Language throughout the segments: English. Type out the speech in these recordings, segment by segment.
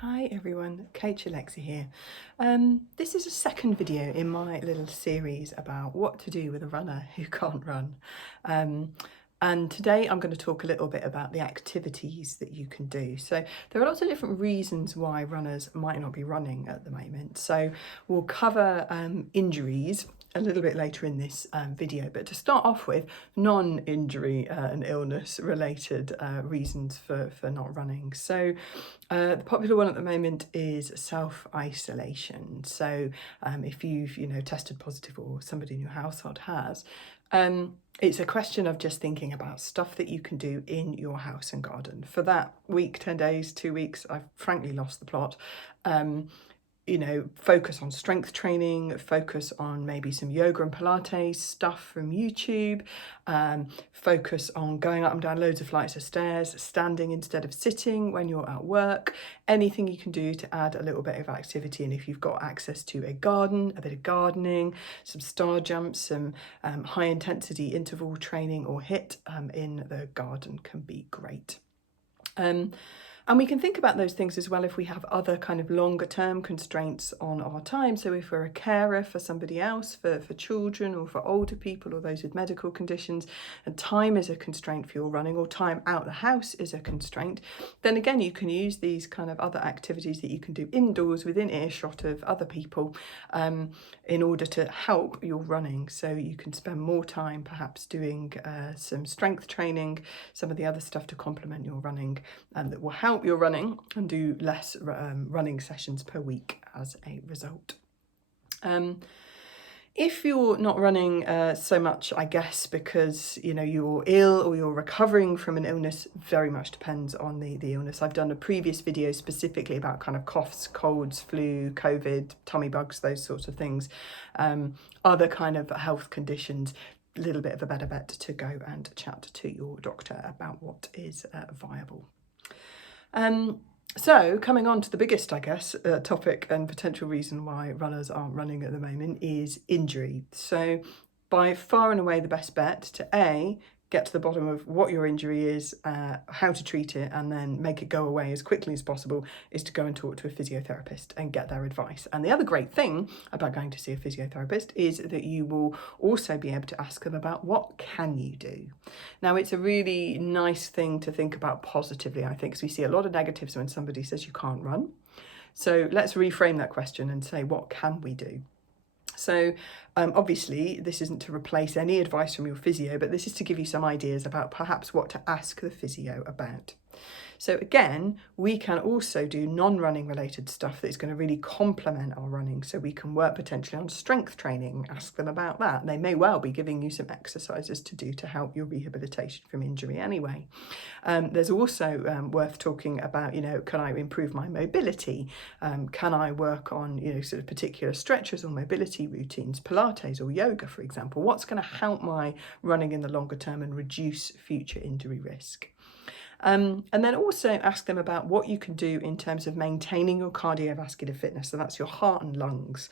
Hi everyone, Kate Alexa here. This is a second video in my little series about what to do with a runner who can't run. And today I'm going to talk a little bit about the activities that you can do. So there are lots of different reasons why runners might not be running at the moment. So we'll cover injuries a little bit later in this video, but to start off with, non-injury and illness related reasons for not running. So the popular one at the moment is self-isolation. So if you've tested positive or somebody in your household has, it's a question of just thinking about stuff that you can do in your house and garden. For that week, 10 days, 2 weeks, I've frankly lost the plot. Focus on strength training, focus on maybe some yoga and Pilates stuff from YouTube, focus on going up and down loads of flights of stairs, standing instead of sitting when you're at work, anything you can do to add a little bit of activity. And if you've got access to a garden, a bit of gardening, some star jumps, some high intensity interval training or HIIT in the garden can be great. And we can think about those things as well if we have other kind of longer term constraints on our time. So if we're a carer for somebody else, for children or for older people or those with medical conditions, and time is a constraint for your running, or time out the house is a constraint, then again you can use these kind of other activities that you can do indoors within earshot of other people in order to help your running. So you can spend more time perhaps doing some strength training, some of the other stuff to complement your running, that will help your running, and do less running sessions per week as a result. If you're not running so much, I guess, because you're ill or you're recovering from an illness, very much depends on the illness. I've done a previous video specifically about kind of coughs, colds, flu, COVID, tummy bugs, those sorts of things. Other kind of health conditions, a little bit of a better bet to go and chat to your doctor about what is viable. So coming on to the biggest, I guess, topic and potential reason why runners aren't running at the moment is injury. So by far and away the best bet to get to the bottom of what your injury is, how to treat it, and then make it go away as quickly as possible is to go and talk to a physiotherapist and get their advice. And the other great thing about going to see a physiotherapist is that you will also be able to ask them about what can you do. Now, it's a really nice thing to think about positively, I think, because we see a lot of negatives when somebody says you can't run. So let's reframe that question and say, what can we do? So obviously this isn't to replace any advice from your physio, but this is to give you some ideas about perhaps what to ask the physio about. So again, we can also do non-running related stuff that is going to really complement our running. So we can work potentially on strength training, ask them about that. They may well be giving you some exercises to do to help your rehabilitation from injury anyway. There's also worth talking about, can I improve my mobility? Can I work on, sort of particular stretches or mobility routines, Pilates or yoga, for example? What's going to help my running in the longer term and reduce future injury risk? And then also ask them about what you can do in terms of maintaining your cardiovascular fitness. So that's your heart and lungs.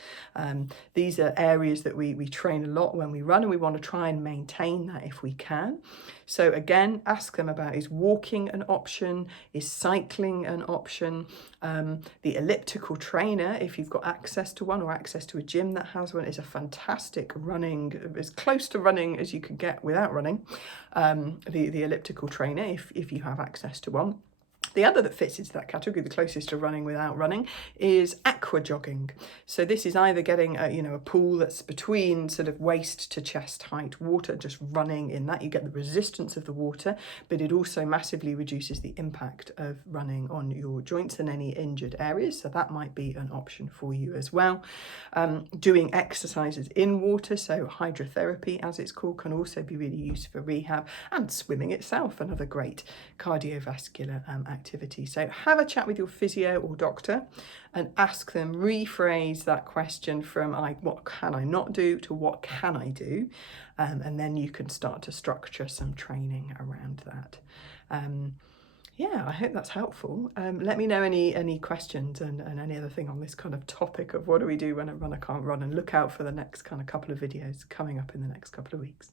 These are areas that we train a lot when we run, and we want to try and maintain that if we can. So again, ask them about, is walking an option? Is cycling an option? The elliptical trainer, if you've got access to one or access to a gym that has one, is a fantastic running, as close to running as you can get without running. The elliptical trainer, if you have access to one. The other that fits into that category, the closest to running without running, is aqua jogging. So this is either getting a pool that's between sort of waist to chest height water, just running in that. You get the resistance of the water, but it also massively reduces the impact of running on your joints and any injured areas. So that might be an option for you as well. Doing exercises in water, so hydrotherapy as it's called, can also be really used for rehab, and swimming itself, another great cardiovascular activity. So have a chat with your physio or doctor and ask them, rephrase that question from what can I not do to what can I do, and then you can start to structure some training around that. Yeah, I hope that's helpful. Let me know any questions and any other thing on this kind of topic of what do we do when a runner can't run, and look out for the next kind of couple of videos coming up in the next couple of weeks.